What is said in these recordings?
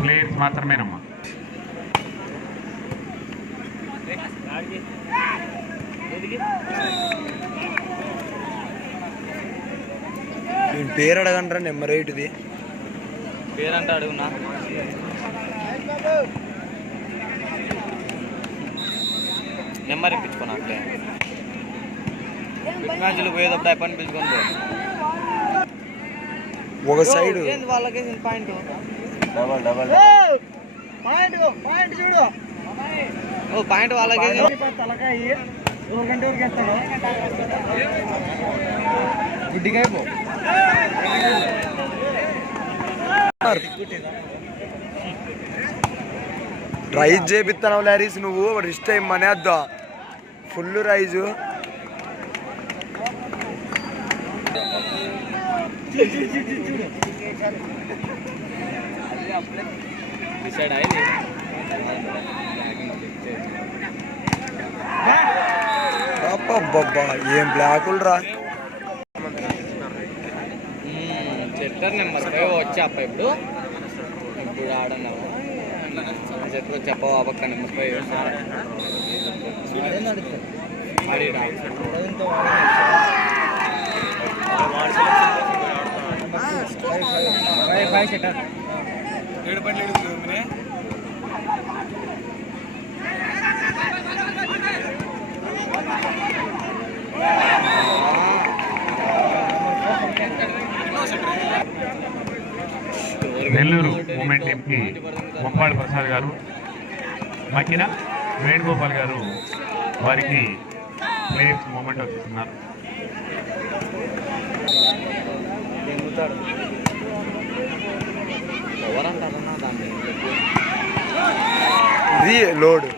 Players మాత్రమేనమ్మా. నేను పేరు అడగంటారా number 8ది పేరు అంటే అడుగునా. నెంబర్ ఇప్పించుకోను అట్లే మ్యాచ్లు పోయేటప్పుడు అయిపోయి పిలుచుకొని పో. ఒక సైడ్ వాళ్ళకి పాయింట్ చూడు పాయింట్ వాళ్ళకి గుడ్డికాయ రైజ్ చేపిస్తున్నావు లారీస్ నువ్వు రిస్ట్ టైం మనేద్దా ఫుల్ రైజు. అబ్బబ్బబ్బా ఏం బ్లాకులు రా. చెప్తారు నెంబర్ 5 వచ్చా అప్ప ఇప్పుడు ఆడన్నావు చెప్పు చెప్పవు ఆ పక్క నెంబర్ 5 నెల్లూరు మూమెంట్ టీంకి మొప్పాడు ప్రసాద్ గారు, మక్కిన వేణుగోపాల్ గారు వారికి ప్లేయర్స్ మూమెంట్ వచ్చిస్తున్నారు. ఎవరంటారన్నా దాన్ని లోడ్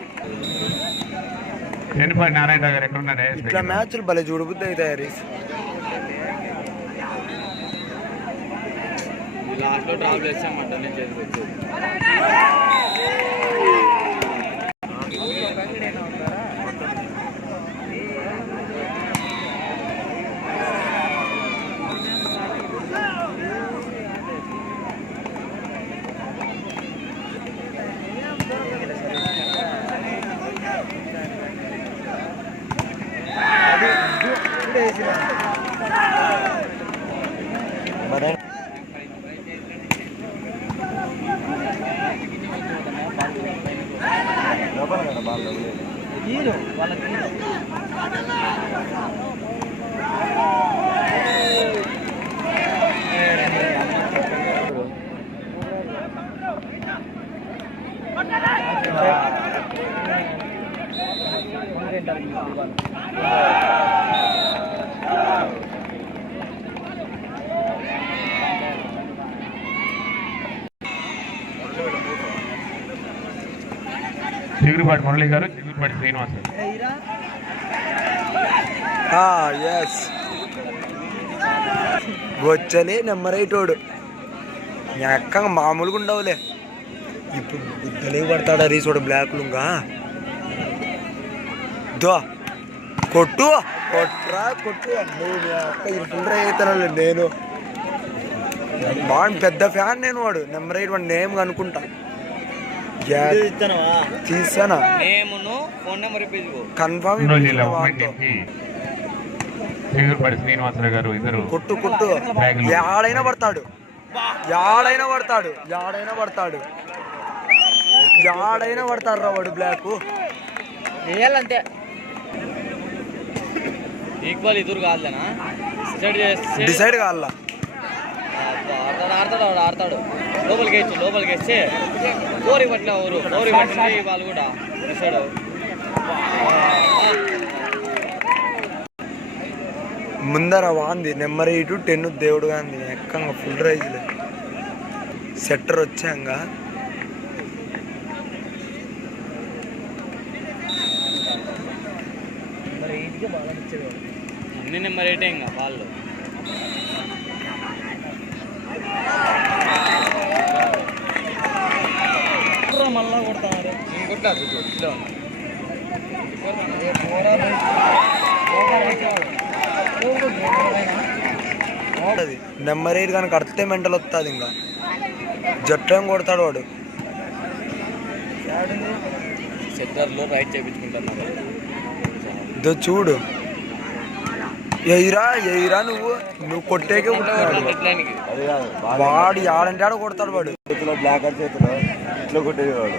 వెనుపాటి నారాయణ గారు ఎక్కడున్నాడే ఇట్లా మ్యాచ్లు భలే చూడబుద్ది అవుతాయి. లాస్ట్లో డ్రాప్ చేస్తామంట నేను చేసి చిగురుపాటి మురళి గారు, చిగురుపాటి శ్రీనివాస్ గారు. వచ్చలే నెంబర్ 8 ఎక్కంగా మామూలుగా ఉండవులే. ఇప్పుడు బుద్ధలే పడతాడా రీసోడు బ్లాక్లుగా దో కొట్టు కొట్రా కొట్టు అక్క ఇంటర్ అవుతాను. నేను బాగా పెద్ద ఫ్యాన్ నేను. వాడు నెంబర్ 8 వాడు నేమ్ అనుకుంటా తీసానా కన్ఫర్మ్. శ్రీనివాసరావు గారు ఇద్దరు కొట్టు కొట్టు యాడైనా పడతాడు, యాడైనా పడతాడు, యాడైనా పడతాడు, యాడైనా పడతాడు రా వాడు బ్లాక్. వేయాలంతే ఈక్వల్ ఎదురు కాదులేనా డిసైడ్ కావాల. ఆడతాడు ఆడతాడు లోపలికి వేసి లోపలికి వేస్తే కోరి పట్టిన ఊరు కోరి పట్టింది వాళ్ళు కూడా డిసైడ్. ముందర వాంది నెంబర్ 8 10 దేవుడు గాంది ఎక్కంగా ఫుల్ రైజ్లే సెట్టర్ వచ్చాంగా. అన్ని నెంబర్ 8 ఇంకా వాళ్ళు మళ్ళా కొడతారు కొట్టారు అది నెంబర్ 8 కానీ కడితే మెంటల్ వస్తుంది. ఇంకా జట్లేం కొడతాడు వాడు. సెంటర్లో రైట్ చేయించుకుంటున్నాడు. ఇదో చూడు, ఎయిరా నువ్వు కొట్టేకే కొట్టాడు వాడు. ఆడంటే ఆడ కొడతాడు వాడు. బ్లాక్ చేతిలో ఇట్లా కొట్టేది వాడు.